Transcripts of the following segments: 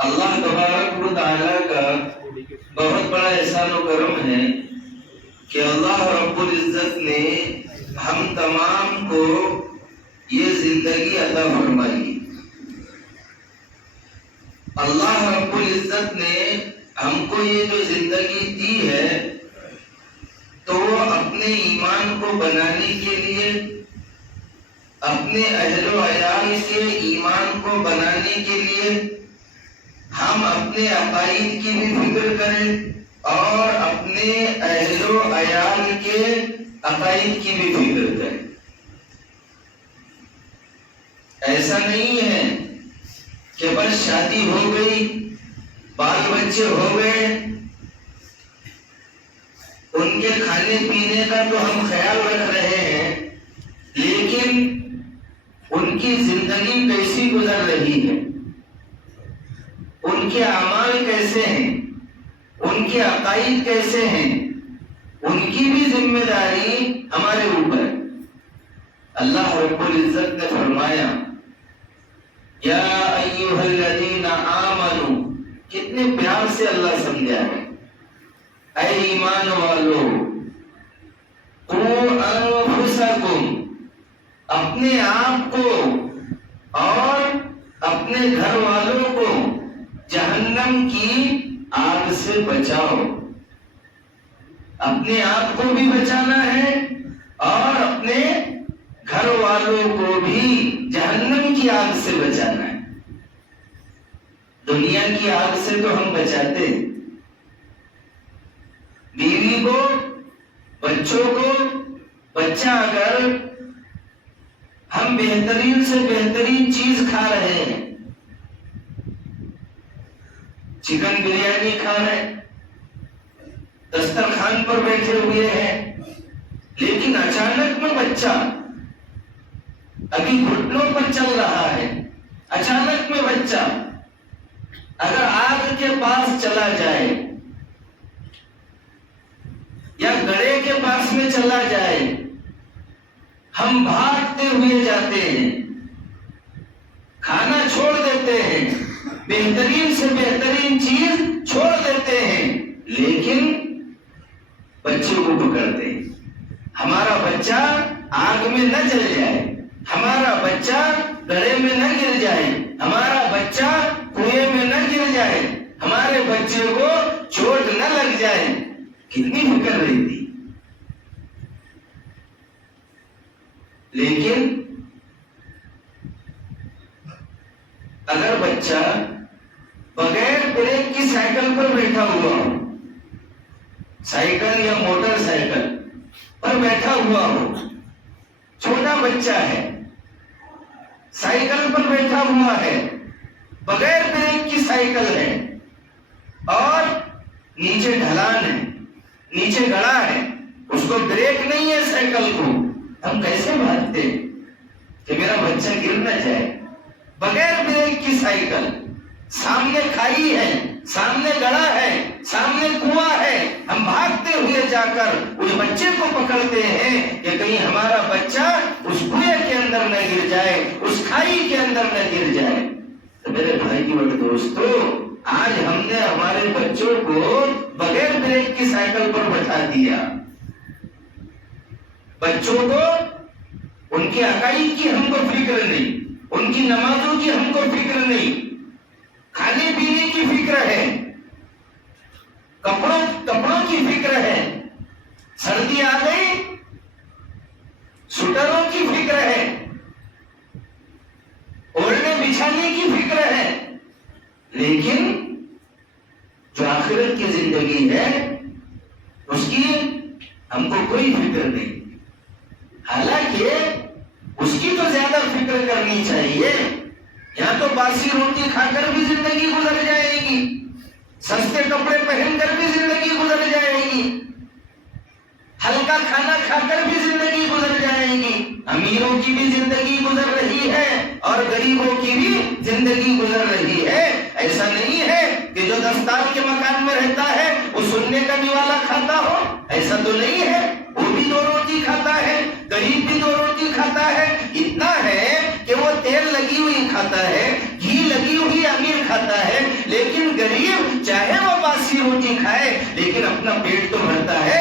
اللہ تبارک و تعالیٰ کا بہت بڑا احسان و کرم ہے کہ اللہ رب العزت نے ہم تمام کو یہ زندگی عطا فرمائی۔ اللہ رب العزت نے ہم کو یہ جو زندگی دی ہے تو وہ اپنے ایمان کو بنانے کے لیے، اپنے اہل و عیال کے ایمان کو بنانے کے لیے ہم اپنے عقائد کی بھی فکر کریں اور اپنے اہل و عیال کے عقائد کی بھی فکر کریں۔ ایسا نہیں ہے کہ بس شادی ہو گئی، بال بچے ہو گئے، ان کے کھانے پینے کا تو ہم خیال رکھ رہے ہیں، لیکن ان کی زندگی کیسی گزر رہی ہے، ان کے اعمال کیسے ہیں، ان کے عقائد کیسے ہیں، ان کی بھی ذمہ داری ہمارے اوپر ہے۔ اللہ رب العزت نے فرمایا یا ایھا الذین آمنوا، کتنے پیار سے اللہ سمجھا ہے، اے ایمان والو، قوا انفسکم، اپنے آپ کو اور اپنے گھر والوں کو جہنم کی آگ سے بچاؤ۔ اپنے آپ کو بھی بچانا ہے اور اپنے گھر والوں کو بھی جہنم کی آگ سے بچانا ہے۔ دنیا کی آگ سے تو ہم بچاتے ہیں، بیوی کو، بچوں کو، بچہ اگر ہم بہترین سے بہترین چیز کھا رہے ہیں، چکن بریانی کھا رہے ہیں، دسترخوان پر بیٹھے ہوئے ہیں، لیکن اچانک میں بچہ ابھی گھٹنوں پر چل رہا ہے، اچانک میں بچہ اگر آگ کے پاس چلا جائے یا گڑھے کے پاس میں چلا جائے، ہم بھاگتے ہوئے جاتے ہیں، کھانا چھوڑ دیتے ہیں، بہترین سے بہترین چیز چھوڑ دیتے ہیں، لیکن بچوں کو پکڑتے ہیں۔ ہمارا بچہ آگ میں نہ جل جائے، ہمارا بچہ گڑھے میں نہ گر جائے، ہمارا بچہ کنویں میں نہ گر جائے، ہمارے بچے کو چوٹ نہ لگ جائے، کتنی فکر رہی تھی۔ لیکن اگر بچہ بغیر بریک کی سائیکل پر بیٹھا ہوا ہو، سائیکل یا موٹر سائیکل پر بیٹھا ہوا ہو، چھوٹا بچہ ہے، سائیکل پر بیٹھا ہوا ہے، بغیر بریک کی سائیکل ہے اور نیچے ڈھلان ہے، نیچے گڑھا ہے، اس کو بریک نہیں ہے سائیکل کو، ہم کیسے بھاگتے کہ میرا بچہ گر نہ جائے؟ بغیر بریک کی سائیکل، سامنے کھائی ہے، سامنے گڑھا ہے، سامنے کنواں ہے، ہم بھاگتے ہوئے جا کر اس بچے کو پکڑتے ہیں کہ کہیں ہمارا بچہ اس کنویں کے اندر نہ گر جائے، اس کھائی کے اندر نہ گر جائے۔ تو میرے بھائی اور دوستو، آج ہم نے ہمارے بچوں کو بغیر بریک کی سائیکل پر بٹھا دیا، بچوں کو ان کے عقائد کی ہم کو فکر نہیں، ان کی نمازوں کی ہم کو فکر نہیں، کھانے پینے کی فکر ہے، کپڑوں کی فکر ہے، سردی آ گئی سوٹروں کی فکر ہے، اوڑھنے بچھانے کی فکر ہے، لیکن جو آخرت کی زندگی ہے اس کی ہم کو کوئی فکر نہیں۔ حالانکہ اس کی تو زیادہ فکر کرنی چاہیے، یا تو باسی روٹی کھا کر بھی زندگی گزر جائے گی، سستے کپڑے پہن کر بھی زندگی گزر جائے گی، ہلکا کھانا کھا کر بھی زندگی گزر جائے گی، امیروں کی بھی زندگی گزر رہی ہے اور غریبوں کی بھی زندگی گزر رہی ہے۔ ایسا نہیں ہے کہ جو دستار کے مکان میں رہتا ہے وہ سننے کا نوالا کھاتا ہو، ایسا تو نہیں ہے، وہ بھی دو روٹی کھاتا ہے، غریب بھی دو روٹی کھاتا ہے، اتنا ہے کہ وہ تیل لگی ہوئی کھاتا ہے، گھی لگی ہوئی امیر کھاتا ہے، روٹی کھائے لیکن اپنا پیٹ تو بھرتا ہے،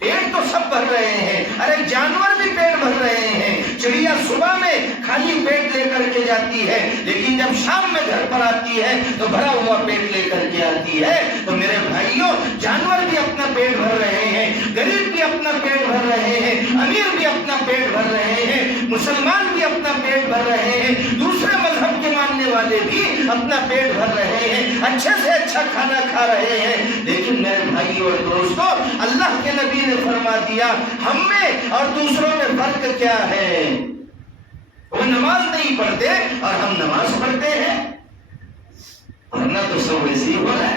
پیٹ تو سب بھر رہے ہیں، ارے جانور بھی پیٹ بھر رہے ہیں، چڑیا صبح میں خالی پیٹ لے کر کے جاتی ہے لیکن جب شام میں گھر پر آتی ہے تو بھرا ہوا پیٹ لے کر کے آتی ہے۔ تو میرے بھائیوں، جانور بھی اپنا پیٹ بھر رہے ہیں، غریب بھی اپنا پیٹ بھر رہے ہیں، امیر بھی اپنا پیٹ بھر رہے ہیں، مسلمان بھی اپنا پیٹ بھر رہے ہیں، دوسرے مذہب کے ماننے والے بھی اپنا پیٹ بھر رہے ہیں، اچھے سے اچھا کھانا کھا رہے ہیں۔ لیکن میرے بھائی اور دوستو، اللہ کے نبی نے فرما دیا ہم میں اور دوسروں میں فرق کیا ہے؟ وہ نماز نہیں پڑھتے اور ہم نماز پڑھتے ہیں، ورنہ تو سب ویسے ہی ہو رہا ہے۔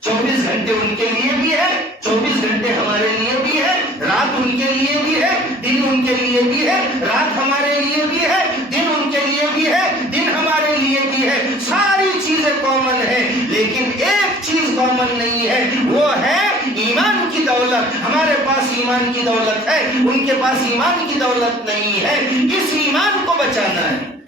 24 گھنٹے ان کے لیے بھی ہے، 24 گھنٹے ہمارے لیے بھی ہے، رات ان کے لیے بھی ہے، دن ان کے لیے بھی ہے، رات ہمارے لیے بھی ہے، دن ان کے لیے بھی ہے، دن ہمارے لیے بھی ہے، ساری چیزیں کامن ہیں، لیکن ایک چیز کامن نہیں ہے، وہ ہے ایمان کی دولت۔ ہمارے پاس ایمان کی دولت ہے، ان کے پاس ایمان کی دولت نہیں ہے، اس ایمان کو بچانا ہے۔